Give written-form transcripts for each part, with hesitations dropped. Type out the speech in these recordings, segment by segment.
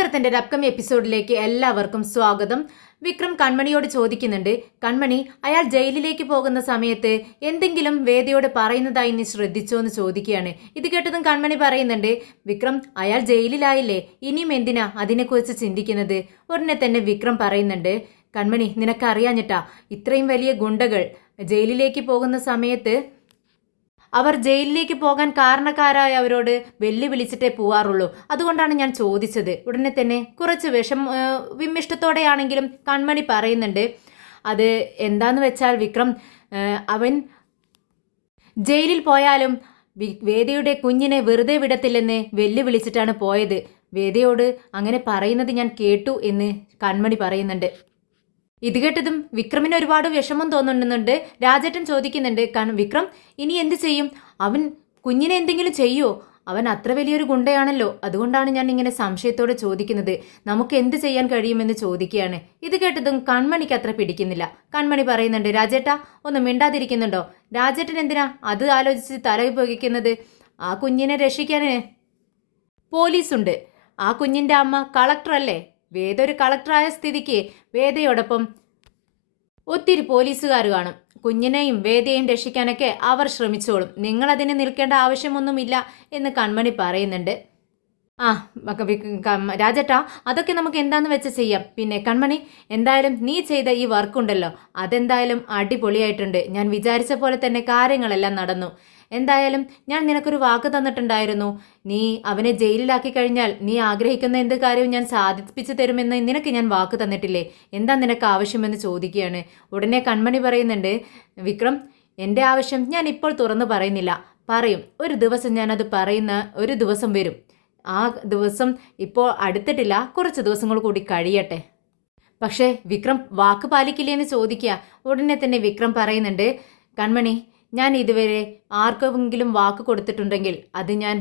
നക്ഷത്രത്തിന്റെ ഒരു അപ്കമിങ് എപ്പിസോഡിലേക്ക് എല്ലാവർക്കും സ്വാഗതം. വിക്രം കൺമണിയോട് ചോദിക്കുന്നുണ്ട്, കൺമണി അയാൾ ജയിലിലേക്ക് പോകുന്ന സമയത്ത് എന്തെങ്കിലും വേദയോട് പറയുന്നതായി നീ ശ്രദ്ധിച്ചോ എന്ന് ചോദിക്കുകയാണ്. ഇത് കേട്ടതും കൺമണി പറയുന്നുണ്ട്, വിക്രം അയാൾ ജയിലിലായില്ലേ, ഇനിയും എന്തിനാ അതിനെക്കുറിച്ച് ചിന്തിക്കുന്നത്. ഉടനെ തന്നെ വിക്രം പറയുന്നുണ്ട്, കൺമണി നിനക്കറിയാഞ്ഞിട്ടാ ഇത്രയും വലിയ ഗുണ്ടകൾ ജയിലിലേക്ക് പോകുന്ന സമയത്ത് അവർ ജയിലിലേക്ക് പോകാൻ കാരണക്കാരായ അവരോട് വെല്ലുവിളിച്ചിട്ടേ പോവാറുള്ളൂ. അതുകൊണ്ടാണ് ഞാൻ ചോദിച്ചത്. ഉടനെ തന്നെ കുറച്ച് വിമ്മിഷ്ടത്തോടെയാണെങ്കിലും കൺമണി പറയുന്നുണ്ട്, അത് എന്താന്ന് വെച്ചാൽ വിക്രം, അവൻ ജയിലിൽ പോയാലും വേദയുടെ കുഞ്ഞിനെ വെറുതെ വിടത്തില്ലെന്ന് വെല്ലുവിളിച്ചിട്ടാണ് പോയത്. വേദയോട് അങ്ങനെ പറയുന്നത് ഞാൻ കേട്ടു എന്ന് കൺമണി പറയുന്നുണ്ട്. ഇത് കേട്ടതും വിക്രമിന് ഒരുപാട് വിഷമം തോന്നുന്നുണ്ട്. രാജേട്ടൻ ചോദിക്കുന്നുണ്ട്, വിക്രം ഇനി എന്ത് ചെയ്യും, അവൻ കുഞ്ഞിനെ എന്തെങ്കിലും ചെയ്യുമോ, അവൻ അത്ര വലിയൊരു ഗുണ്ടയാണല്ലോ, അതുകൊണ്ടാണ് ഞാൻ ഇങ്ങനെ സംശയത്തോടെ ചോദിക്കുന്നത്, നമുക്ക് എന്ത് ചെയ്യാൻ കഴിയുമെന്ന് ചോദിക്കുകയാണ്. ഇത് കേട്ടതും കൺമണിക്ക് അത്ര പിടിക്കുന്നില്ല. കൺമണി പറയുന്നുണ്ട്, രാജേട്ടാ ഒന്ന് മിണ്ടാതിരിക്കുന്നുണ്ടോ, രാജേട്ടൻ എന്തിനാ അത് ആലോചിച്ച് തല പുകയ്ക്കുന്നത്, ആ കുഞ്ഞിനെ രക്ഷിക്കാൻ പോലീസുണ്ട്, ആ കുഞ്ഞിൻ്റെ അമ്മ കളക്ടറല്ലേ, വേദ ഒരു കളക്ടറായ സ്ഥിതിക്ക് വേദയോടൊപ്പം ഒത്തിരി പോലീസുകാർ കാണും, കുഞ്ഞിനെയും വേദയെയും രക്ഷിക്കാനൊക്കെ അവർ ശ്രമിച്ചോളും, നിങ്ങളതിന് നിൽക്കേണ്ട ആവശ്യമൊന്നുമില്ല എന്ന് കൺമണി പറയുന്നുണ്ട്. ആ രാജേട്ടാ അതൊക്കെ നമുക്ക് എന്താന്ന് വെച്ച് ചെയ്യാം. പിന്നെ കൺമണി, എന്തായാലും നീ ചെയ്ത ഈ വർക്കുണ്ടല്ലോ അതെന്തായാലും അടിപൊളിയായിട്ടുണ്ട്, ഞാൻ വിചാരിച്ച പോലെ തന്നെ കാര്യങ്ങളെല്ലാം നടന്നു. എന്തായാലും ഞാൻ നിനക്കൊരു വാക്ക് തന്നിട്ടുണ്ടായിരുന്നു, നീ അവനെ ജയിലിലാക്കി കഴിഞ്ഞാൽ നീ ആഗ്രഹിക്കുന്ന എന്ത് കാര്യവും ഞാൻ സാധിപ്പിച്ചു തരുമെന്ന് നിനക്ക് ഞാൻ വാക്ക് തന്നിട്ടില്ലേ, എന്താ നിനക്ക് ആവശ്യമെന്ന് ചോദിക്കുകയാണ്. ഉടനെ കൺമണി പറയുന്നുണ്ട്, വിക്രം എൻ്റെ ആവശ്യം ഞാൻ ഇപ്പോൾ തുറന്നു പറയുന്നില്ല, പറയും ഒരു ദിവസം ഞാനത് പറയുന്ന ഒരു ദിവസം വരും, ആ ദിവസം ഇപ്പോൾ അടുത്തിട്ടില്ല, കുറച്ച് ദിവസങ്ങൾ കൂടി കഴിയട്ടെ. പക്ഷേ വിക്രം വാക്ക് പാലിക്കില്ലേന്ന് ചോദിക്കുക. ഉടനെ തന്നെ വിക്രം പറയുന്നുണ്ട്, കൺമണി ഞാൻ ഇതുവരെ ആർക്കെങ്കിലും വാക്ക് കൊടുത്തിട്ടുണ്ടെങ്കിൽ അത് ഞാൻ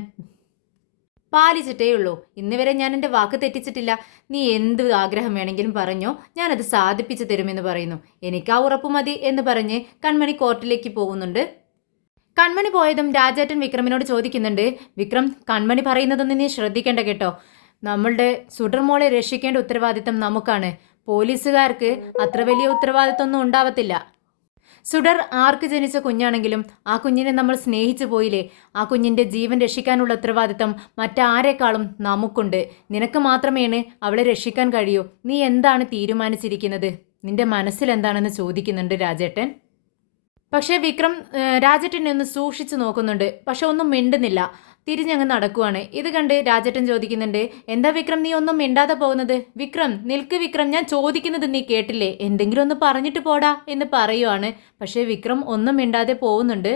പാലിച്ചിട്ടേ ഉള്ളൂ, ഇന്ന് വരെ ഞാൻ എൻ്റെ വാക്ക് തെറ്റിച്ചിട്ടില്ല, നീ എന്ത് ആഗ്രഹം വേണമെങ്കിലും പറഞ്ഞോ, ഞാനത് സാധിപ്പിച്ചു തരുമെന്ന് പറയുന്നു. എനിക്ക് ആ ഉറപ്പ് മതി എന്ന് പറഞ്ഞ് കൺമണി കോർട്ടിലേക്ക് പോകുന്നുണ്ട്. കൺമണി പോയതും രാജേട്ടൻ വിക്രമിനോട് ചോദിക്കുന്നുണ്ട്, വിക്രം കൺമണി പറയുന്നതൊന്നും നീ ശ്രദ്ധിക്കേണ്ട കേട്ടോ, നമ്മളുടെ സുഡർമോളെ രക്ഷിക്കേണ്ട ഉത്തരവാദിത്തം നമുക്കാണ്, പോലീസുകാർക്ക് അത്ര വലിയ ഉത്തരവാദിത്തമൊന്നും ഉണ്ടാവത്തില്ല. സുഡർ ആർക്ക് ജനിച്ച കുഞ്ഞാണെങ്കിലും ആ കുഞ്ഞിനെ നമ്മൾ സ്നേഹിച്ചു പോയില്ലേ, ആ കുഞ്ഞിൻ്റെ ജീവൻ രക്ഷിക്കാനുള്ള ഉത്തരവാദിത്തം മറ്റാരേക്കാളും നമുക്കുണ്ട്, നിനക്ക് മാത്രമേണ് അവളെ രക്ഷിക്കാൻ കഴിയൂ, നീ എന്താണ് തീരുമാനിച്ചിരിക്കുന്നത്, നിന്റെ മനസ്സിൽ എന്താണെന്ന് ചോദിക്കുന്നുണ്ട് രാജേട്ടൻ. പക്ഷേ വിക്രം രാജേട്ടനെ ഒന്ന് സൂക്ഷിച്ചു നോക്കുന്നുണ്ട്, പക്ഷെ ഒന്നും മിണ്ടുന്നില്ല, തിരിഞ്ഞങ്ങ് നടക്കുവാണ്. ഇത് കണ്ട് രാജേട്ടൻ ചോദിക്കുന്നുണ്ട്, എന്താ വിക്രം നീ ഒന്നും മിണ്ടാതെ പോകുന്നത്, വിക്രം നിൽക്ക് വിക്രം, ഞാൻ ചോദിക്കുന്നത് നീ കേട്ടില്ലേ, എന്തെങ്കിലും ഒന്ന് പറഞ്ഞിട്ട് പോടാ എന്ന് പറയുവാണ്. പക്ഷേ വിക്രം ഒന്നും മിണ്ടാതെ പോകുന്നുണ്ട്.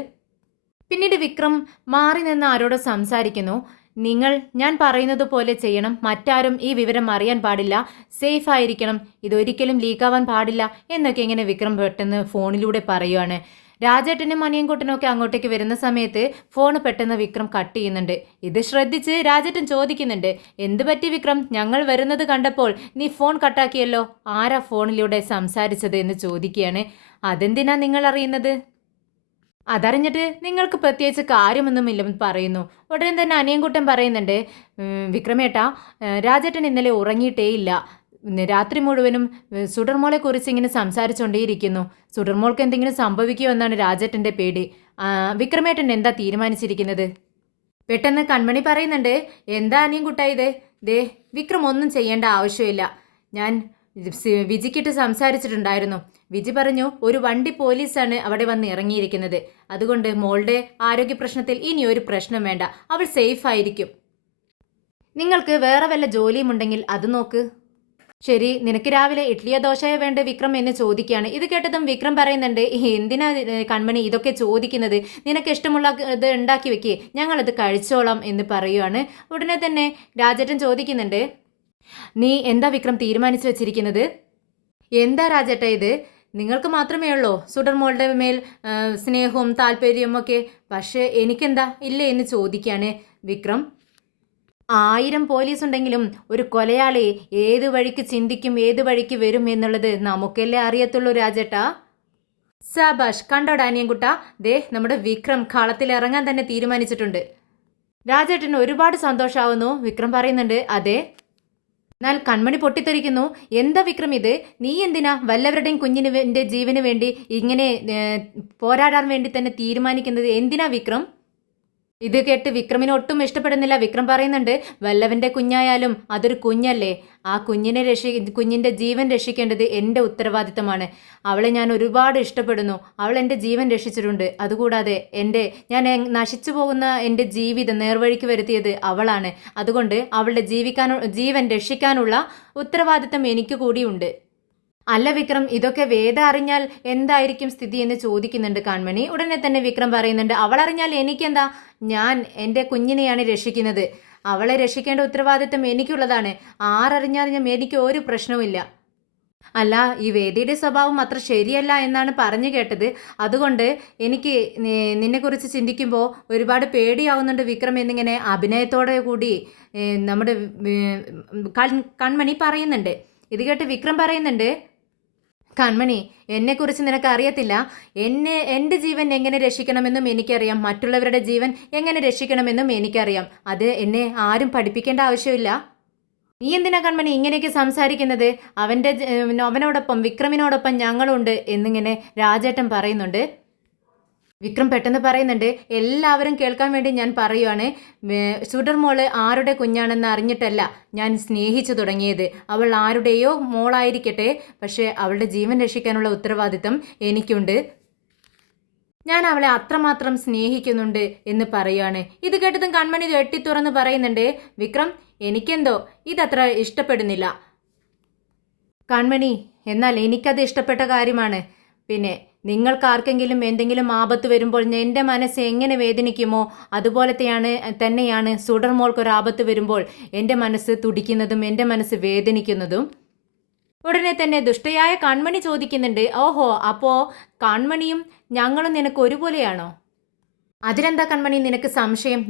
പിന്നീട് വിക്രം മാറി നിന്ന് ആരോടോ സംസാരിക്കുന്നു, ഞാൻ പറയുന്നത് പോലെ ചെയ്യണം, മറ്റാരും ഈ വിവരം അറിയാൻ പാടില്ല, സേഫ് ആയിരിക്കണം, ഇതൊരിക്കലും ലീക്കാവാൻ പാടില്ല എന്നൊക്കെ ഇങ്ങനെ വിക്രം പെട്ടെന്ന് ഫോണിലൂടെ പറയുവാണ്. രാജേട്ടനും മണിയൻകുട്ടനും ഒക്കെ അങ്ങോട്ടേക്ക് വരുന്ന സമയത്ത് ഫോൺ പെട്ടെന്ന് വിക്രം കട്ട് ചെയ്യുന്നുണ്ട്. ഇത് ശ്രദ്ധിച്ച് രാജേട്ടൻ ചോദിക്കുന്നുണ്ട്, എന്ത് പറ്റി വിക്രം, ഞങ്ങൾ വരുന്നത് കണ്ടപ്പോൾ നീ ഫോൺ കട്ടാക്കിയല്ലോ, ആരാ ഫോണിലൂടെ സംസാരിച്ചത് എന്ന് ചോദിക്കുകയാണ്. അതെന്തിനാ നിങ്ങൾ അറിയുന്നത്, അതറിഞ്ഞിട്ട് നിങ്ങൾക്ക് പ്രത്യേകിച്ച് കാര്യമൊന്നുമില്ലെന്ന് പറയുന്നു. ഉടനെ തന്നെ അനിയൻകുട്ടൻ പറയുന്നുണ്ട്, വിക്രമേട്ടാ രാജേട്ടൻ ഇന്നലെ ഉറങ്ങിയിട്ടേയില്ല, രാത്രി മുഴുവനും സുഡർമോളെ കുറിച്ച് ഇങ്ങനെ സംസാരിച്ചുകൊണ്ടേയിരിക്കുന്നു, സുഡർമോൾക്ക് എന്തെങ്കിലും സംഭവിക്കുമോ എന്നാണ് രാജേട്ടൻ്റെ പേടി. വിക്രമേട്ടൻ എന്താ തീരുമാനിച്ചിരിക്കുന്നത്. പെട്ടെന്ന് കൺമണി പറയുന്നുണ്ട്, എന്താ അനിയൻകുട്ടാ ഇത്, ദേ വിക്രം ഒന്നും ചെയ്യേണ്ട ആവശ്യമില്ല, ഞാൻ വിജിക്കിട്ട് സംസാരിച്ചിട്ടുണ്ടായിരുന്നു, വിജി പറഞ്ഞു ഒരു വണ്ടി പോലീസാണ് അവിടെ വന്ന് ഇറങ്ങിയിരിക്കുന്നത്, അതുകൊണ്ട് മോളുടെ ആരോഗ്യ പ്രശ്നത്തിൽ ഇനി ഒരു പ്രശ്നം വേണ്ട, അവൾ സേഫ് ആയിരിക്കും, നിങ്ങൾക്ക് വേറെ വല്ല ജോലിയും ഉണ്ടെങ്കിൽ അത് നോക്ക്. ശരി, നിനക്ക് രാവിലെ ഇഡ്ലിയോ ദോശയോ വേണ്ട വിക്രം എന്ന് ചോദിക്കുകയാണ്. ഇത് കേട്ടതും വിക്രം പറയുന്നുണ്ട്, എന്തിനാ കൺമണി ഇതൊക്കെ ചോദിക്കുന്നത്, നിനക്ക് ഇഷ്ടമുള്ള ഇത് ഉണ്ടാക്കി വെക്കേ, ഞങ്ങളത് കഴിച്ചോളാം എന്ന് പറയുവാണ്. ഉടനെ തന്നെ രാജേട്ടൻ ചോദിക്കുന്നുണ്ട്, നീ എന്താ വിക്രം തീരുമാനിച്ചു വെച്ചിരിക്കുന്നത്. എന്താ രാജേട്ട ഇത്, നിങ്ങൾക്ക് മാത്രമേ ഉള്ളൂ സുഡർമോളുടെ മേൽ സ്നേഹവും താല്പര്യവും ഒക്കെ, പക്ഷേ എനിക്കെന്താ ഇല്ലേ എന്ന് ചോദിക്കുകയാണ് വിക്രം. 1000 പോലീസ് ഉണ്ടെങ്കിലും ഒരു കൊലയാളി ഏത് വഴിക്ക് ചിന്തിക്കും, ഏത് വഴിക്ക് വരും എന്നുള്ളത് നമുക്കല്ലേ അറിയത്തുള്ളൂ രാജേട്ടാ. സാബാഷ്, കണ്ടോടാ അനിയൻകുട്ട, ദേ നമ്മുടെ വിക്രം കളത്തിൽ ഇറങ്ങാൻ തന്നെ തീരുമാനിച്ചിട്ടുണ്ട്. രാജേട്ടന് ഒരുപാട് സന്തോഷമാവുന്നു. വിക്രം പറയുന്നുണ്ട്, അതെ എന്നാൽ കൺമണി പൊട്ടിത്തെറിക്കുന്നു. എന്താ വിക്രം ഇത്? നീ എന്തിനാ വല്ലവരുടെയും കുഞ്ഞിന് ജീവന് വേണ്ടി ഇങ്ങനെ പോരാടാൻ വേണ്ടി തന്നെ തീരുമാനിക്കുന്നത്? എന്തിനാ വിക്രം? ഇത് കേട്ട് വിക്രമിന് ഒട്ടും ഇഷ്ടപ്പെടുന്നില്ല. വിക്രം പറയുന്നുണ്ട്, വല്ലവന്റെ കുഞ്ഞായാലും അതൊരു കുഞ്ഞല്ലേ, ആ കുഞ്ഞിന്റെ ജീവൻ രക്ഷിക്കേണ്ടത് എൻ്റെ ഉത്തരവാദിത്തമാണ്. അവളെ ഞാൻ ഒരുപാട് ഇഷ്ടപ്പെടുന്നു. അവൾ എൻ്റെ ജീവൻ രക്ഷിച്ചിട്ടുണ്ട്. അതുകൂടാതെ ഞാൻ നശിച്ചു പോകുന്ന എൻ്റെ ജീവിതം നേർവഴിക്ക് വരുത്തിയത് അവളാണ്. അതുകൊണ്ട് അവളുടെ ജീവൻ രക്ഷിക്കാനുള്ള ഉത്തരവാദിത്തം എനിക്ക് കൂടിയുണ്ട്. അല്ല വിക്രം, ഇതൊക്കെ വേദ അറിഞ്ഞാൽ എന്തായിരിക്കും സ്ഥിതി എന്ന് ചോദിക്കുന്നുണ്ട് കൺമണി. ഉടനെ തന്നെ വിക്രം പറയുന്നുണ്ട്, അവൾ അറിഞ്ഞാൽ എനിക്കെന്താ, ഞാൻ എൻ്റെ കുഞ്ഞിനെയാണ് രക്ഷിക്കുന്നത്. അവളെ രക്ഷിക്കേണ്ട ഉത്തരവാദിത്തം എനിക്കുള്ളതാണ്. ആരറിഞ്ഞാലും എനിക്ക് ഒരു പ്രശ്നവുമില്ല. അല്ല, ഈ വേദിയുടെ സ്വഭാവം അത്ര ശരിയല്ല എന്നാണ് പറഞ്ഞു കേട്ടത്. അതുകൊണ്ട് എനിക്ക് നിന്നെക്കുറിച്ച് ചിന്തിക്കുമ്പോൾ ഒരുപാട് പേടിയാവുന്നുണ്ട് വിക്രം എന്നിങ്ങനെ അഭിനയത്തോടെ കൂടി നമ്മുടെ കൺമണി പറയുന്നുണ്ട്. ഇത് കേട്ട് വിക്രം പറയുന്നുണ്ട്, കൺമണി, എന്നെക്കുറിച്ച് നിനക്ക് അറിയത്തില്ല. എൻ്റെ ജീവൻ എങ്ങനെ രക്ഷിക്കണമെന്നും എനിക്കറിയാം. മറ്റുള്ളവരുടെ ജീവൻ എങ്ങനെ രക്ഷിക്കണമെന്നും എനിക്കറിയാം. അത് എന്നെ ആരും പഠിപ്പിക്കേണ്ട ആവശ്യമില്ല. നീ എന്തിനാ കൺമണി ഇങ്ങനെയൊക്കെ സംസാരിക്കുന്നത്? അവനോടൊപ്പം വിക്രമിനോടൊപ്പം ഞങ്ങളുണ്ട് എന്നിങ്ങനെ രാജേട്ടൻ പറയുന്നുണ്ട്. വിക്രം പെട്ടെന്ന് പറയുന്നുണ്ട്, എല്ലാവരും കേൾക്കാൻ വേണ്ടി ഞാൻ പറയുവാണ്, സുഡർ മോള് ആരുടെ കുഞ്ഞാണെന്ന് അറിഞ്ഞിട്ടല്ല ഞാൻ സ്നേഹിച്ചു തുടങ്ങിയത്. അവൾ ആരുടെയോ മോളായിരിക്കട്ടെ, പക്ഷേ അവളുടെ ജീവൻ രക്ഷിക്കാനുള്ള ഉത്തരവാദിത്തം എനിക്കുണ്ട്. ഞാൻ അവളെ അത്രമാത്രം സ്നേഹിക്കുന്നുണ്ട് എന്ന് പറയുകയാണ്. ഇത് കേട്ടതും കൺമണി വെട്ടിത്തുറന്ന് പറയുന്നുണ്ട്, വിക്രം, എനിക്കെന്തോ ഇതത്ര ഇഷ്ടപ്പെടുന്നില്ല. കൺമണി, എന്നാൽ എനിക്കത് ഇഷ്ടപ്പെട്ട കാര്യമാണ്. പിന്നെ നിങ്ങൾക്കാർക്കെങ്കിലും എന്തെങ്കിലും ആപത്ത് വരുമ്പോൾ എൻ്റെ മനസ്സ് എങ്ങനെ വേദനിക്കുമോ തന്നെയാണ് സുഡർ മോൾക്കൊരാപത്ത് വരുമ്പോൾ എൻ്റെ മനസ്സ് തുടിക്കുന്നതും എൻ്റെ മനസ്സ് വേദനിക്കുന്നതും. ഉടനെ തന്നെ ദുഷ്ടയായ കൺമണി ചോദിക്കുന്നുണ്ട്, ഓഹോ, അപ്പോൾ കൺമണിയും ഞങ്ങളും നിനക്ക് ഒരുപോലെയാണോ? അതിനെന്താ കൺമണി നിനക്ക് സംശയം?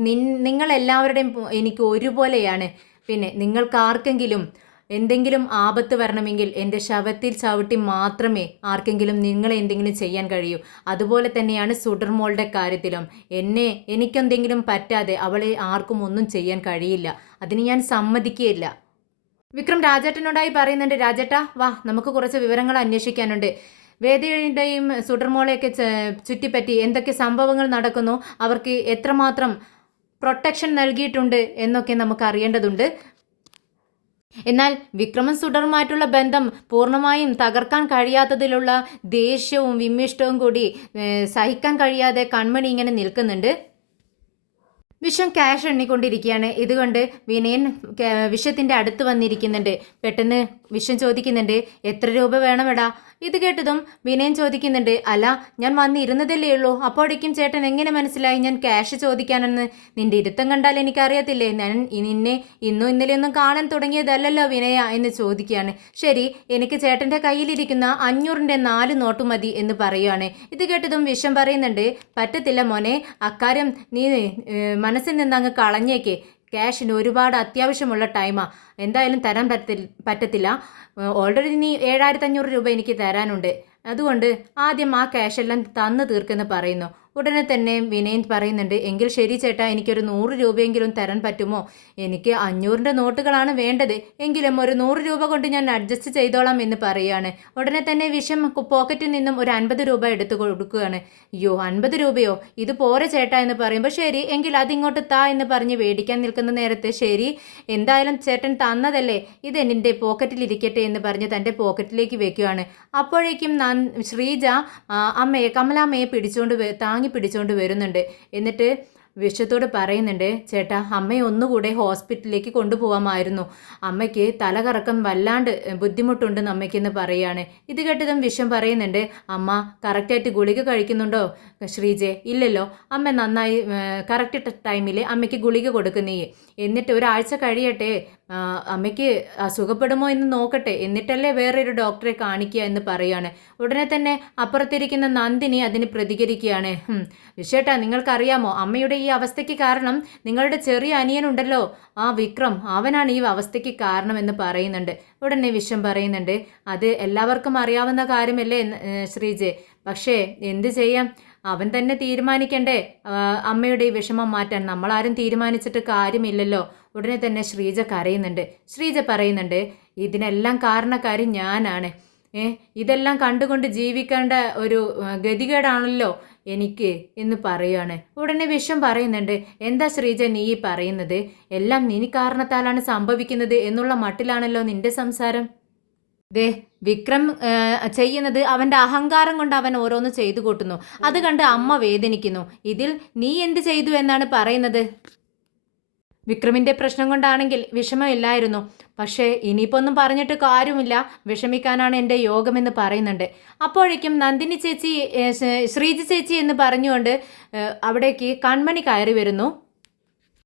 നിങ്ങളെല്ലാവരുടെയും എനിക്ക് ഒരുപോലെയാണ്. പിന്നെ നിങ്ങൾക്കാർക്കെങ്കിലും എന്തെങ്കിലും ആപത്ത് വരണമെങ്കിൽ എൻ്റെ ശവത്തിൽ ചവിട്ടി മാത്രമേ ആർക്കെങ്കിലും നിങ്ങളെ എന്തെങ്കിലും ചെയ്യാൻ കഴിയൂ. അതുപോലെ തന്നെയാണ് സുഡർമോളുടെ കാര്യത്തിലും. എനിക്കെന്തെങ്കിലും പറ്റാതെ അവളെ ആർക്കും ഒന്നും ചെയ്യാൻ കഴിയില്ല. അതിന് ഞാൻ സമ്മതിക്കുകയില്ല. വിക്രം രാജേട്ടനോടായി പറയുന്നുണ്ട്, രാജേട്ടാ വാ, നമുക്ക് കുറച്ച് വിവരങ്ങൾ അന്വേഷിക്കാനുണ്ട്. വേദിയുടെയും സുഡർമോളെയൊക്കെ ചുറ്റിപ്പറ്റി എന്തൊക്കെ സംഭവങ്ങൾ നടക്കുന്നു, അവർക്ക് എത്രമാത്രം പ്രൊട്ടക്ഷൻ നൽകിയിട്ടുണ്ട് എന്നൊക്കെ നമുക്ക് അറിയേണ്ടതുണ്ട്. എന്നാൽ വിക്രമൻ സുഡറുമായിട്ടുള്ള ബന്ധം പൂർണ്ണമായും തകർക്കാൻ കഴിയാത്തതിലുള്ള ദേഷ്യവും വിമ്മിഷ്ടവും കൂടി സഹിക്കാൻ കഴിയാതെ കൺമണി ഇങ്ങനെ നിൽക്കുന്നുണ്ട്. വിഷം ക്യാഷ് എണ്ണിക്കൊണ്ടിരിക്കുകയാണ്. ഇതുകൊണ്ട് വിനയൻ വിഷത്തിൻ്റെ അടുത്ത് വന്നിരിക്കുന്നുണ്ട്. പെട്ടെന്ന് വിഷം ചോദിക്കുന്നുണ്ട്, എത്ര രൂപ വേണമെടാ? ഇത് കേട്ടതും വിനയൻ ചോദിക്കുന്നുണ്ട്, അല്ല, ഞാൻ വന്നിരുന്നതല്ലേ ഉള്ളൂ, അപ്പോഴേക്കും ചേട്ടൻ എങ്ങനെ മനസ്സിലായി ഞാൻ ക്യാഷ് ചോദിക്കാനെന്ന്? നിന്റെ ഇരുത്തം കണ്ടാൽ എനിക്കറിയത്തില്ലേ, ഞാൻ നിന്നെ ഇന്നും ഇന്നലെയൊന്നും കാണാൻ തുടങ്ങിയതല്ലല്ലോ വിനയ എന്ന് ചോദിക്കുകയാണ്. ശരി, എനിക്ക് ചേട്ടൻ്റെ കയ്യിലിരിക്കുന്ന 500ൻ്റെ 4 നോട്ട് മതി എന്ന് പറയുകയാണ്. ഇത് കേട്ടതും വിഷം പറയുന്നുണ്ട്, പറ്റത്തില്ല മോനെ, അക്കാര്യം നീ മനസ്സിൽ നിന്ന് അങ്ങ് കളഞ്ഞേക്ക്. ക്യാഷിന് ഒരുപാട് അത്യാവശ്യമുള്ള ടൈമാണ്, എന്തായാലും തരാൻ പറ്റത്തില്ല. ഓൾറെഡി നീ 7500 രൂപ എനിക്ക് തരാനുണ്ട്. അതുകൊണ്ട് ആദ്യം ആ ക്യാഷെല്ലാം തന്നു തീർക്കെന്ന് പറയുന്നു. ഉടനെ തന്നെ വിനയൻ പറയുന്നുണ്ട്, എങ്കിൽ ശരി ചേട്ടാ, എനിക്കൊരു 100 രൂപയെങ്കിലും തരാൻ പറ്റുമോ? എനിക്ക് 500ൻ്റെ നോട്ടുകളാണ് വേണ്ടത്, എങ്കിലും ഒരു 100 രൂപ കൊണ്ട് ഞാൻ അഡ്ജസ്റ്റ് ചെയ്തോളാം എന്ന് പറയുകയാണ്. ഉടനെ തന്നെ വിഷം പോക്കറ്റിൽ നിന്നും ഒരു 50 രൂപ എടുത്തു കൊടുക്കുകയാണ്. അയ്യോ, 50 രൂപയോ? ഇത് പോരെ ചേട്ടാ എന്ന് പറയുമ്പോൾ, ശരി എങ്കിൽ അതിങ്ങോട്ട് താ എന്ന് പറഞ്ഞ് മേടിക്കാൻ നിൽക്കുന്ന നേരത്ത്, ശരി എന്തായാലും ചേട്ടൻ തന്നതല്ലേ, ഇത് എൻ്റെ പോക്കറ്റിലിരിക്കട്ടെ എന്ന് പറഞ്ഞ് തൻ്റെ പോക്കറ്റിലേക്ക് വെക്കുകയാണ്. അപ്പോഴേക്കും ശ്രീജ കമലാമ്മയെ താങ്ങി പിടിച്ചുകൊണ്ട് വരുന്നുണ്ട്. എന്നിട്ട് വിഷത്തോട് പറയുന്നുണ്ട്, ചേട്ടാ, അമ്മയെ ഒന്നുകൂടെ ഹോസ്പിറ്റലിലേക്ക് കൊണ്ടുപോകാമായിരുന്നു. അമ്മയ്ക്ക് തലകറക്കം വല്ലാണ്ട് ബുദ്ധിമുട്ടുണ്ടെന്ന് അമ്മയ്ക്കെന്ന് പറയുകയാണ്. ഇത് കേട്ടതും വിഷം പറയുന്നുണ്ട്, അമ്മ കറക്റ്റായിട്ട് ഗുളിക കഴിക്കുന്നുണ്ടോ ശ്രീജെ? ഇല്ലല്ലോ. അമ്മ നന്നായി കറക്റ്റ് ടൈമിൽ അമ്മയ്ക്ക് ഗുളിക കൊടുക്കുന്നേ. എന്നിട്ട് ഒരാഴ്ച കഴിയട്ടെ, അമ്മയ്ക്ക് സുഖപ്പെടുമോ എന്ന് നോക്കട്ടെ, എന്നിട്ടല്ലേ വേറൊരു ഡോക്ടറെ കാണിക്കുക എന്ന് പറയുകയാണ്. ഉടനെ തന്നെ അപ്പുറത്തിരിക്കുന്ന നന്ദിനി അതിന് പ്രതികരിക്കുകയാണ്, വിഷേട്ടാ, നിങ്ങൾക്കറിയാമോ അമ്മയുടെ ഈ അവസ്ഥയ്ക്ക് കാരണം നിങ്ങളുടെ ചെറിയ അനിയനുണ്ടല്ലോ, ആ വിക്രം, അവനാണ് ഈ അവസ്ഥയ്ക്ക് കാരണമെന്ന് പറയുന്നുണ്ട്. ഉടനെ വിഷം പറയുന്നുണ്ട്, അത് എല്ലാവർക്കും അറിയാവുന്ന കാര്യമല്ലേ ശ്രീജെ, പക്ഷേ എന്ത് ചെയ്യാം, അവൻ തന്നെ തീരുമാനിക്കണ്ടേ അമ്മയുടെ ഈ വിഷമം മാറ്റാൻ, നമ്മളാരും തീരുമാനിച്ചിട്ട് കാര്യമില്ലല്ലോ. ഉടനെ തന്നെ ശ്രീജ കരയുന്നുണ്ട്. ശ്രീജ പറയുന്നുണ്ട്, ഇതിനെല്ലാം കാരണക്കാരി ഞാനാണ്. ഇതെല്ലാം കണ്ടുകൊണ്ട് ജീവിക്കേണ്ട ഒരു ഗതികേടാണല്ലോ എനിക്ക് എന്ന് പറയുകയാണ്. ഉടനെ വിഷം പറയുന്നുണ്ട്, എന്താ ശ്രീജ നീ പറയുന്നത്? എല്ലാം നീ കാരണത്താലാണ് സംഭവിക്കുന്നത് എന്നുള്ള മട്ടിലാണല്ലോ നിന്റെ സംസാരം. ദേ വിക്രം ചെയ്യുന്നത് അവൻ്റെ അഹങ്കാരം കൊണ്ട് അവൻ ഓരോന്ന് ചെയ്തു കൂട്ടുന്നു. അത് കണ്ട് അമ്മ വേദനിക്കുന്നു. ഇതിൽ നീ എന്ത് ചെയ്തു എന്നാണ് പറയുന്നത്? വിക്രമിൻ്റെ പ്രശ്നം കൊണ്ടാണെങ്കിൽ വിഷമമില്ലായിരുന്നു. പക്ഷേ ഇനിയിപ്പോൾ ഒന്നും പറഞ്ഞിട്ട് കാര്യമില്ല, വിഷമിക്കാനാണ് എൻ്റെ യോഗമെന്ന് പറയുന്നുണ്ട്. അപ്പോഴേക്കും നന്ദിനി ചേച്ചി, ശ്രീജ ചേച്ചി എന്ന് പറഞ്ഞുകൊണ്ട് അവിടേക്ക് കൺമണി കയറി വരുന്നു.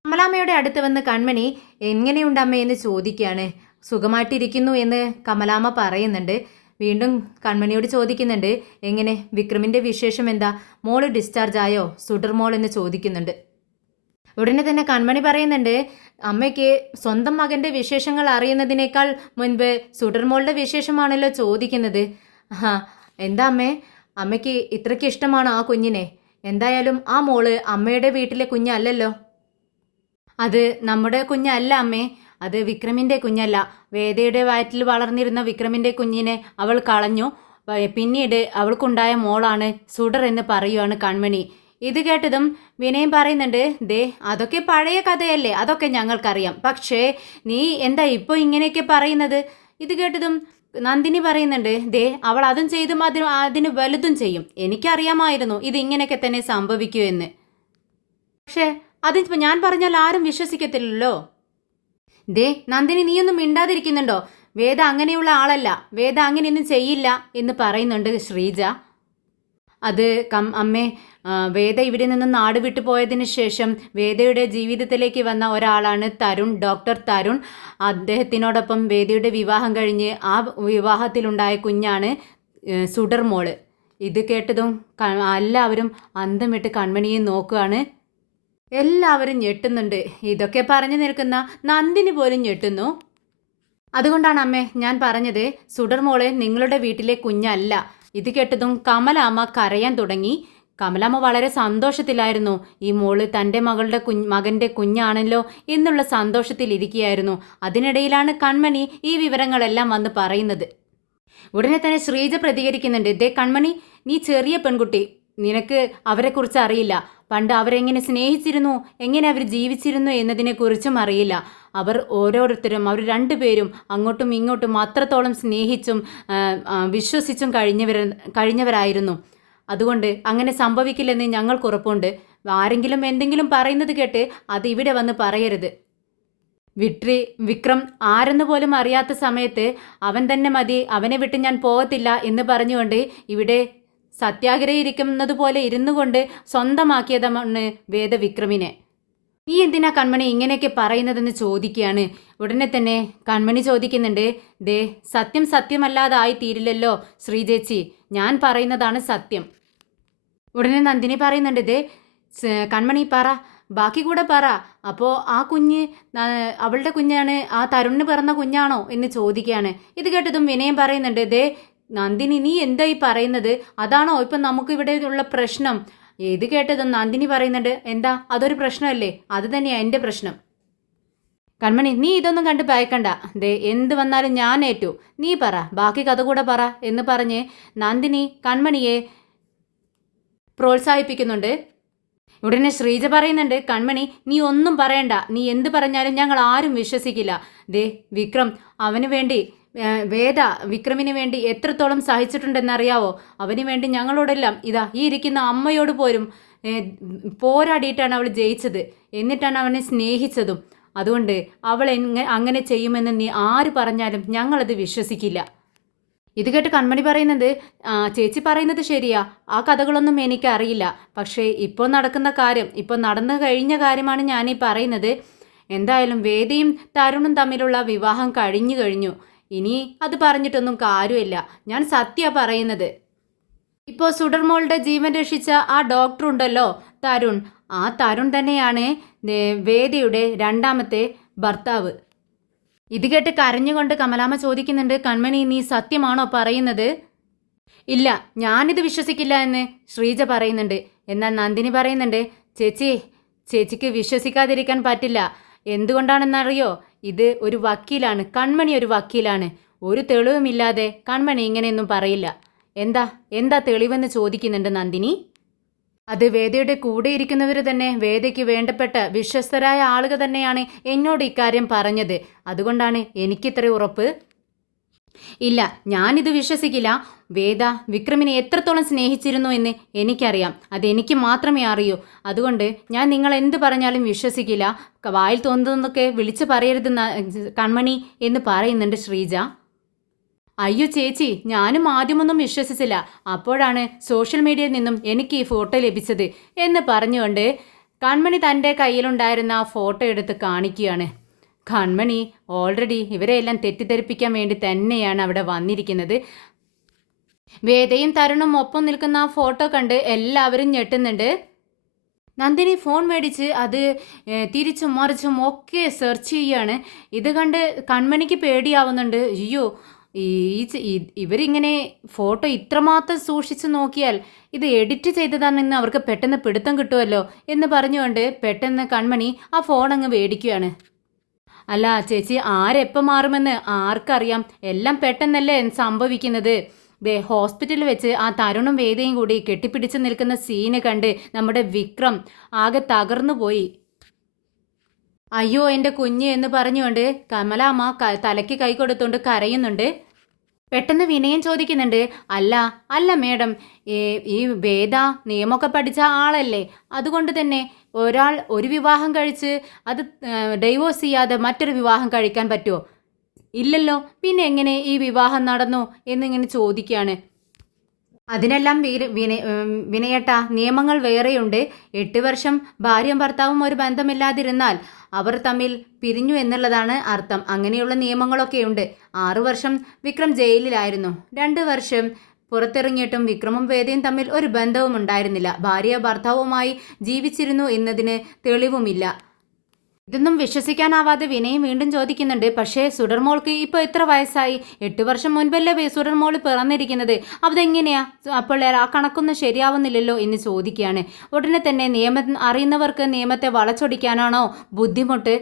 കമലാമ്മയുടെ അടുത്ത് വന്ന് കൺമണി എങ്ങനെയുണ്ടമ്മ എന്ന് ചോദിക്കുകയാണ്. സുഖമായിട്ടിരിക്കുന്നു എന്ന് കമലാമ്മ പറയുന്നുണ്ട്. വീണ്ടും കൺമണിയോട് ചോദിക്കുന്നുണ്ട്, എങ്ങനെ വിക്രമിൻ്റെ വിശേഷം എന്താ? മോള് ഡിസ്ചാർജ് ആയോ സുഡർ മോൾ എന്ന് ചോദിക്കുന്നുണ്ട്. ഉടനെ തന്നെ കൺമണി പറയുന്നുണ്ട്, അമ്മയ്ക്ക് സ്വന്തം മകൻ്റെ വിശേഷങ്ങൾ അറിയുന്നതിനേക്കാൾ മുൻപ് സുഡർമോളുടെ വിശേഷമാണല്ലോ ചോദിക്കുന്നത്. എന്താ അമ്മേ, അമ്മയ്ക്ക് ഇത്രയ്ക്ക് ഇഷ്ടമാണോ ആ കുഞ്ഞിനെ? എന്തായാലും ആ മോള് അമ്മയുടെ വീട്ടിലെ കുഞ്ഞല്ലല്ലോ. അത് നമ്മുടെ കുഞ്ഞല്ല അമ്മേ, അത് വിക്രമിൻ്റെ കുഞ്ഞല്ല. വേദയുടെ വയറ്റിൽ വളർന്നിരുന്ന വിക്രമിൻ്റെ കുഞ്ഞിനെ അവൾ കളഞ്ഞു. പിന്നീട് അവൾക്കുണ്ടായ മോളാണ് സുഡർ എന്ന് പറയുവാണ് കൺമണി. ഇത് കേട്ടതും വിനയം പറയുന്നുണ്ട്, ദേ അതൊക്കെ പഴയ കഥയല്ലേ, അതൊക്കെ ഞങ്ങൾക്കറിയാം. പക്ഷേ നീ എന്താ ഇപ്പോൾ ഇങ്ങനെയൊക്കെ പറയുന്നത്? ഇത് കേട്ടതും നന്ദിനി പറയുന്നുണ്ട്, ദേ അവൾ അതും ചെയ്തും അതിന് വലുതും ചെയ്യും. എനിക്കറിയാമായിരുന്നു ഇതിങ്ങനെയൊക്കെ തന്നെ സംഭവിക്കൂ എന്ന്. പക്ഷേ അതിപ്പോൾ ഞാൻ പറഞ്ഞാൽ ആരും വിശ്വസിക്കത്തില്ലല്ലോ. ദേ നന്ദിനി, നീയൊന്നും മിണ്ടാതിരിക്കുന്നുണ്ടോ? വേദ അങ്ങനെയുള്ള ആളല്ല, വേദ അങ്ങനെയൊന്നും ചെയ്യില്ല എന്ന് പറയുന്നുണ്ട് ശ്രീജ. അത് അമ്മേ, വേദ ഇവിടെ നിന്ന് നാട് വിട്ടു പോയതിന് ശേഷം വേദയുടെ ജീവിതത്തിലേക്ക് വന്ന ഒരാളാണ് തരുൺ, ഡോക്ടർ തരുൺ. അദ്ദേഹത്തിനോടൊപ്പം വേദയുടെ വിവാഹം കഴിഞ്ഞ് ആ വിവാഹത്തിലുണ്ടായ കുഞ്ഞാണ് സുഡർ മോള്. ഇത് കേട്ടതും എല്ലാവരും അന്തം വിട്ട് കൺമണിയെ നോക്കുകയാണ്. എല്ലാവരും ഞെട്ടുന്നുണ്ട്. ഇതൊക്കെ പറഞ്ഞു നിൽക്കുന്ന നന്ദിനി പോലും ഞെട്ടുന്നു. അതുകൊണ്ടാണ് അമ്മേ ഞാൻ പറഞ്ഞത്, സുഡർ മോള് നിങ്ങളുടെ വീട്ടിലെ കുഞ്ഞല്ല. ഇത് കേട്ടതും കമലാമ്മ കരയാൻ തുടങ്ങി. കമലാമ്മ വളരെ സന്തോഷത്തിലായിരുന്നു. ഈ മോള് തൻ്റെ മകൻ്റെ കുഞ്ഞാണല്ലോ എന്നുള്ള സന്തോഷത്തിലിരിക്കുകയായിരുന്നു. അതിനിടയിലാണ് കൺമണി ഈ വിവരങ്ങളെല്ലാം വന്ന് പറയുന്നത്. ഉടനെ തന്നെ ശ്രീജ പ്രതികരിക്കുന്നുണ്ട്, ദേ കൺമണി, നീ ചെറിയ പെൺകുട്ടി, നിനക്ക് അവരെക്കുറിച്ച് അറിയില്ല. പണ്ട് അവരെങ്ങനെ സ്നേഹിച്ചിരുന്നു, എങ്ങനെ അവർ ജീവിച്ചിരുന്നു എന്നതിനെക്കുറിച്ചും അറിയില്ല. അവർ ഓരോരുത്തരും, അവർ രണ്ടുപേരും അങ്ങോട്ടും ഇങ്ങോട്ടും അത്രത്തോളം സ്നേഹിച്ചും വിശ്വസിച്ചും കഴിഞ്ഞവരായിരുന്നു. അതുകൊണ്ട് അങ്ങനെ സംഭവിക്കില്ലെന്ന് ഞങ്ങൾക്ക് ഉറപ്പുണ്ട്. ആരെങ്കിലും എന്തെങ്കിലും പറയുന്നത് കേട്ട് അത് ഇവിടെ വന്ന് പറയരുത്. വിക്രം ആരെന്ന് പോലും അറിയാത്ത സമയത്ത് അവൻ തന്നെ മതി, അവനെ വിട്ട് ഞാൻ പോകത്തില്ല എന്ന് പറഞ്ഞുകൊണ്ട് ഇവിടെ സത്യാഗ്രഹം ഇരിക്കുന്നത് പോലെ ഇരുന്നു കൊണ്ട് സ്വന്തമാക്കിയതാണ് വേദ വിക്രമിനെ. നീ എന്തിനാ കൺമണി ഇങ്ങനെയൊക്കെ പറയുന്നതെന്ന് ചോദിക്കുകയാണ്. ഉടനെ തന്നെ കൺമണി ചോദിക്കുന്നുണ്ട്, ദേ സത്യം സത്യമല്ലാതായി തീരില്ലല്ലോ ശ്രീജേച്ചി, ഞാൻ പറയുന്നതാണ് സത്യം. ഉടനെ നന്ദിനി പറയുന്നുണ്ട്, ദേ കൺമണി പറ, ബാക്കി കൂടെ പറ. അപ്പോൾ ആ കുഞ്ഞ് അവളുടെ കുഞ്ഞാണ്, ആ തരുണിന് പിറന്ന കുഞ്ഞാണോ എന്ന് ചോദിക്കുകയാണ്. ഇത് കേട്ടതും വിനയം പറയുന്നുണ്ട്, ദേ നന്ദിനി, നീ എന്തായി പറയുന്നത്? അതാണോ ഇപ്പം നമുക്കിവിടെ ഉള്ള പ്രശ്നം? ഇത് കേട്ടതും നന്ദിനി പറയുന്നുണ്ട്, എന്താ അതൊരു പ്രശ്നമല്ലേ? അത് തന്നെയാണ് എൻ്റെ പ്രശ്നം. കൺമണി, നീ ഇതൊന്നും കണ്ട് ഭയക്കണ്ട. ദേ എന്ത് വന്നാലും ഞാൻ ഏറ്റു. നീ പറ, ബാക്കി കഥ കൂടെ പറ എന്ന് പറഞ്ഞ് നന്ദിനി കൺമണിയെ പ്രോത്സാഹിപ്പിക്കുന്നുണ്ട്. ഉടനെ ശ്രീജ പറയുന്നുണ്ട്, കൺമണി നീ ഒന്നും പറയണ്ട, നീ എന്ത് പറഞ്ഞാലും ഞങ്ങൾ ആരും വിശ്വസിക്കില്ല. ദേ വിക്രം, അവന് വേണ്ടി വേദ വിക്രമിന് വേണ്ടി എത്രത്തോളം സഹിച്ചിട്ടുണ്ടെന്നറിയാവോ? അവന് വേണ്ടി ഞങ്ങളോടെല്ലാം ഇതാ ഈ ഇരിക്കുന്ന അമ്മയോട് പോലും പോരാടിയിട്ടാണ് അവൾ ജയിച്ചത്. എന്നിട്ടാണ് അവനെ സ്നേഹിച്ചതും. അതുകൊണ്ട് അവൾ അങ്ങനെ ചെയ്യുമെന്ന് നീ ആര് പറഞ്ഞാലും ഞങ്ങളത് വിശ്വസിക്കില്ല. ഇത് കേട്ട് കൺമണി പറയുന്നത്, ചേച്ചി പറയുന്നത് ശരിയാ, ആ കഥകളൊന്നും എനിക്ക് അറിയില്ല. പക്ഷേ ഇപ്പോൾ നടക്കുന്ന കാര്യം, ഇപ്പോൾ നടന്നു കഴിഞ്ഞ കാര്യമാണ് ഞാനീ പറയുന്നത്. എന്തായാലും വേദയും തരുണും തമ്മിലുള്ള വിവാഹം കഴിഞ്ഞു. ഇനി അത് പറഞ്ഞിട്ടൊന്നും കാര്യമില്ല. ഞാൻ സത്യ പറയുന്നത്. ഇപ്പോൾ സുഡർമോളുടെ ജീവൻ രക്ഷിച്ച ആ ഡോക്ടർ ഉണ്ടല്ലോ തരുൺ, ആ തരുൺ തന്നെയാണ് വേദയുടെ രണ്ടാമത്തെ ഭർത്താവ്. ഇത് കേട്ട് കരഞ്ഞുകൊണ്ട് കമലാമ്മ ചോദിക്കുന്നുണ്ട്, കൺമണി നീ സത്യമാണോ പറയുന്നത്? ഇല്ല, ഞാനിത് വിശ്വസിക്കില്ല എന്ന് ശ്രീജ പറയുന്നുണ്ട്. എന്നാൽ നന്ദിനി പറയുന്നുണ്ട്, ചേച്ചിക്ക് വിശ്വസിക്കാതിരിക്കാൻ പറ്റില്ല. എന്തുകൊണ്ടാണെന്നറിയോ? ഇത് ഒരു വക്കീലാണ്, കൺമണി ഒരു വക്കീലാണ്. ഒരു തെളിവുമില്ലാതെ കൺമണി ഇങ്ങനെയൊന്നും പറയില്ല. എന്താ എന്താ തെളിവെന്ന് ചോദിക്കുന്നുണ്ട് നന്ദിനി. അത് വേദയുടെ കൂടെ ഇരിക്കുന്നവർ തന്നെ, വേദയ്ക്ക് വേണ്ടപ്പെട്ട വിശ്വസ്തരായ ആളുകൾ തന്നെയാണ് എന്നോട് ഇക്കാര്യം പറഞ്ഞത്. അതുകൊണ്ടാണ് എനിക്കിത്ര ഉറപ്പ്. ഇല്ല, ഞാനിത് വിശ്വസിക്കില്ല. വേദ വിക്രമിനെ എത്രത്തോളം സ്നേഹിച്ചിരുന്നു എന്ന് എനിക്കറിയാം. അതെനിക്ക് മാത്രമേ അറിയൂ. അതുകൊണ്ട് ഞാൻ നിങ്ങൾ എന്ത് പറഞ്ഞാലും വിശ്വസിക്കില്ല. വായിൽ തോന്നുന്നതൊക്കെ വിളിച്ചു പറയരുത് കൺമണി എന്ന് പറയുന്നുണ്ട് ശ്രീജ. അയ്യോ ചേച്ചി, ഞാനും ആദ്യമൊന്നും വിശ്വസിച്ചില്ല. അപ്പോഴാണ് സോഷ്യൽ മീഡിയയിൽ നിന്നും എനിക്ക് ഈ ഫോട്ടോ ലഭിച്ചത് എന്ന് പറഞ്ഞുകൊണ്ട് കൺമണി തൻ്റെ കയ്യിലുണ്ടായിരുന്ന ആ ഫോട്ടോ എടുത്ത് കാണിക്കുകയാണ്. കൺമണി ഓൾറെഡി ഇവരെയെല്ലാം തെറ്റിദ്ധരിപ്പിക്കാൻ വേണ്ടി തന്നെയാണ് അവിടെ വന്നിരിക്കുന്നത്. വേദയും തരുണും ഒപ്പം നിൽക്കുന്ന ആ ഫോട്ടോ കണ്ട് എല്ലാവരും ഞെട്ടുന്നുണ്ട്. നന്ദിനി ഫോൺ മേടിച്ച് അത് തിരിച്ചും മറിച്ചും ഒക്കെ സെർച്ച് ചെയ്യുകയാണ്. ഇത് കണ്ട് കൺമണിക്ക് പേടിയാവുന്നുണ്ട്. അയ്യോ, ഇവരിങ്ങനെ ഫോട്ടോ ഇത്രമാത്രം സൂക്ഷിച്ചു നോക്കിയാൽ ഇത് എഡിറ്റ് ചെയ്തതാണെന്ന് അവർക്ക് പെട്ടെന്ന് പിടുത്തം കിട്ടുമല്ലോ എന്ന് പറഞ്ഞുകൊണ്ട് പെട്ടെന്ന് കൺമണി ആ ഫോൺ അങ്ങ് മേടിക്കുകയാണ്. അല്ല ചേച്ചി, ആരെപ്പം മാറുമെന്ന് ആർക്കറിയാം? എല്ലാം പെട്ടെന്നല്ലേ സംഭവിക്കുന്നത്. ഹോസ്പിറ്റലിൽ വെച്ച് ആ തരുണും വേദയും കൂടി കെട്ടിപ്പിടിച്ച് നിൽക്കുന്ന സീന് കണ്ട് നമ്മുടെ വിക്രം ആകെ തകർന്നു പോയി. അയ്യോ എൻ്റെ കുഞ്ഞ് എന്ന് പറഞ്ഞുകൊണ്ട് കമലാമ്മ തലയ്ക്ക് കൈ കൊടുത്തുകൊണ്ട് കരയുന്നുണ്ട്. പെട്ടെന്ന് വിനയം ചോദിക്കുന്നുണ്ട്, അല്ല അല്ല മേഡം, ഈ വേദ നിയമമൊക്കെ പഠിച്ച ആളല്ലേ, അതുകൊണ്ട് തന്നെ ഒരാൾ ഒരു വിവാഹം കഴിച്ച് അത് ഡൈവോഴ്സ് ചെയ്യാതെ മറ്റൊരു വിവാഹം കഴിക്കാൻ പറ്റുമോ? ഇല്ലല്ലോ, പിന്നെ എങ്ങനെ ഈ വിവാഹം നടന്നു എന്നിങ്ങനെ ചോദിക്കുകയാണ്. അതിനെല്ലാം വിനയേട്ട, നിയമങ്ങൾ വേറെയുണ്ട്. 8 വർഷം ഭാര്യയും ഭർത്താവും ഒരു ബന്ധമില്ലാതിരുന്നാൽ അവർ തമ്മിൽ പിരിഞ്ഞു എന്നുള്ളതാണ് അർത്ഥം. അങ്ങനെയുള്ള നിയമങ്ങളൊക്കെയുണ്ട്. 6 വർഷം വിക്രം ജയിലിലായിരുന്നു. 2 വർഷം പുറത്തിറങ്ങിയിട്ടും വിക്രമും വേദയും തമ്മിൽ ഒരു ബന്ധവും ഉണ്ടായിരുന്നില്ല. ഭാര്യ ഭർത്താവുമായി ജീവിച്ചിരുന്നു എന്നതിന് തെളിവുമില്ല. ഇതൊന്നും വിശ്വസിക്കാനാവാതെ വിനയം വീണ്ടും ചോദിക്കുന്നുണ്ട്, പക്ഷേ സുഡർമോൾക്ക് ഇപ്പോൾ എത്ര വയസ്സായി? 8 വർഷം മുൻപല്ലേ സുഡർമോൾ പിറന്നിരിക്കുന്നത്. അതെങ്ങനെയാ അപ്പോൾ ആ കണക്കൊന്നും ശരിയാവുന്നില്ലല്ലോ എന്ന് ചോദിക്കുകയാണ്. ഉടനെ തന്നെ നിയമം അറിയുന്നവർക്ക് നിയമത്തെ വളച്ചൊടിക്കാനാണോ ബുദ്ധിമുട്ട്?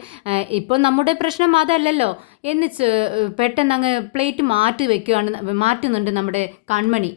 ഇപ്പോൾ നമ്മുടെ പ്രശ്നം അതല്ലല്ലോ എന്ന് പെട്ടെന്ന് അങ്ങ് പ്ലേറ്റ് മാറ്റുന്നുണ്ട് നമ്മുടെ കൺമണി.